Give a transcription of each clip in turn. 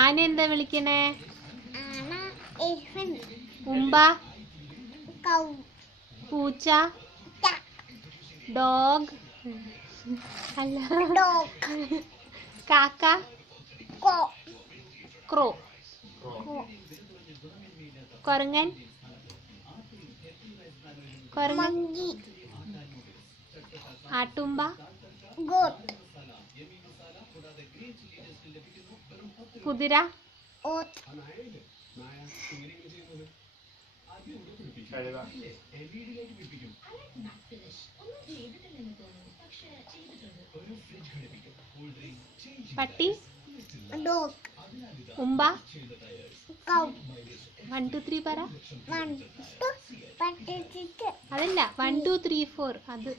ആന എന്താ വിളിക്കണേ? ഉമ്പ, പൂച്ച, ഡോഗ് അല്ല കാക്ക, ക്രോ, കുരങ്ങൻ, കുരങ്ങൻ, ആട്ടുമ്പ, കുതിര, പട്ടി, ഉമ്പ, 1 2 3 പറ. അതല്ല 1 2 3 4 അത്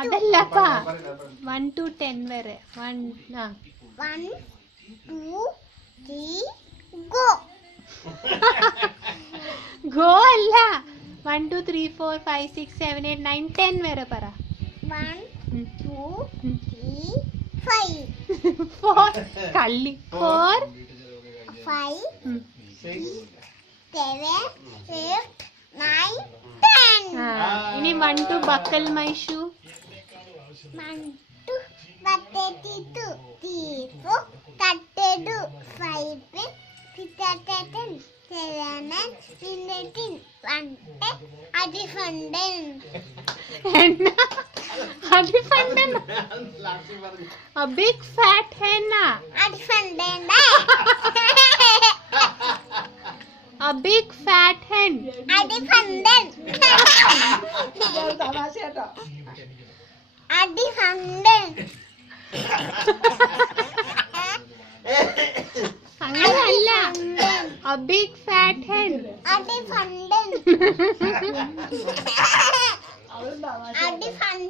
അതല്ലപ്പാ 1 to 10 വരെ 1 2 3 ഗോ അല്ല 1 2 3 4 5 6 7 8 9 10 വരെ പറ. 1 2 3 5 4 കള്ളി 4 5 6 7 8 9 10. ഇനി 1 to buckle my shoe. 1 2 32 3 32 5 6 7 18 അടിഫണ്ടൻ അടിഫണ്ടൻ a big fat hen. അടിഫണ്ടൻ a big fat hen. അടിഫണ്ടൻ അടിഫണ്ടൻ അങ്ങനല്ല a big fat hen. അടിഫണ്ടൻ അടിഫണ്ടൻ